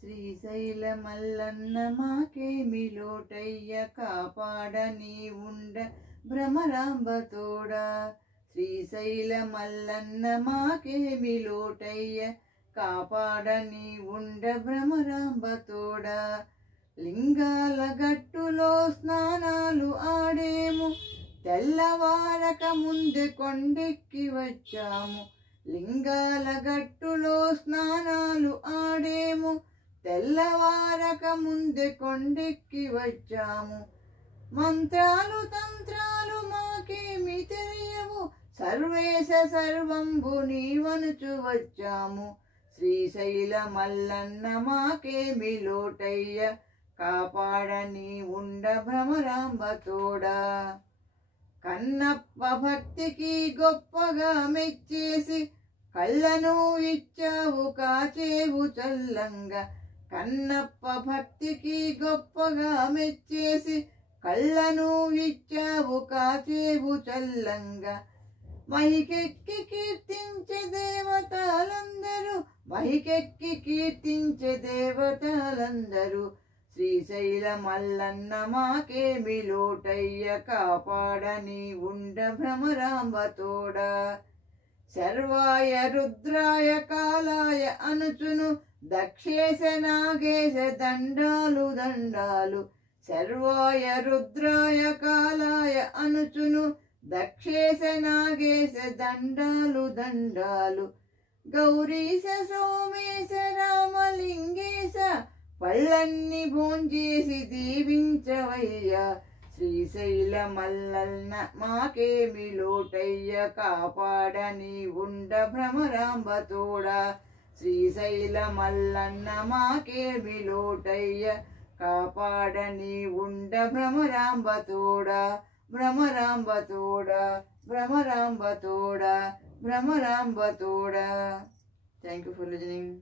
శ్రీశైల మల్లన్న మాకేమి లోటయ్య కాపాడ నీ ఉండ భ్రమరాంబ తోడా. శ్రీశైల మల్లన్న మాకేమి లోటయ్య కాపాడ నీ ఉండ భ్రమరాంబ తోడా. లింగాల గట్టులో స్నానాలు ఆడేము తెల్లవారక ముందే కొండెక్కి వచ్చాము. లింగాల గట్టులో స్నానాలు ఆడేము తెల్లవారక ముందే కొండెక్కి వచ్చాము. మంత్రాలు తంత్రాలు మాకేమి తెలియవు సర్వేశ సర్వంబు నీవనుచు వచ్చాము. శ్రీశైల మల్లన్న మాకేమి లోటయ్య కాపాడ నీ ఉండ భ్రమరాంబ తోడా. కన్నప్ప భక్తికి గొప్పగా మెచ్చేసి కళ్ళను ఇచ్చావు కాచేవు చల్లంగా. కన్నప్ప భక్తికి గొప్పగా మెచ్చేసి కళ్ళను ఇచ్చావు కాచేవు చల్లంగా. మహికెక్కి కీర్తించే దేవతలందరూ మహికెక్కి కీర్తించే దేవతలందరూ. శ్రీశైల మల్లన్న మాకేమి లోటయ్య కాపాడ నీ ఉండ భ్రమరాంబ తోడా. శర్వాయ రుద్రాయ కాలాయ అనుచును దక్షేశ నాగేశ దండాలు దండాలు. శర్వాయ రుద్రాయ కాలాయ అనుచును దక్షేశ నాగేశ దండాలు దండాలు. గౌరీశ సోమేశ రామలింగేశ పళ్ళన్ని భోంచేసి దీవించవయ్యా. శ్రీశైల మల్లన్న మాకేమి లోటయ్య కాపాడ నీ ఉండ భ్రమరాంబ తోడా. శ్రీశైల మల్లన్న మాకేమి లోటయ్య కాపాడ నీ ఉండ భ్రమరాంబ తోడా. భ్రమరాంబ తోడా భ్రమరాంబ తోడా భ్రమరాంబ తోడా. Thank you for listening.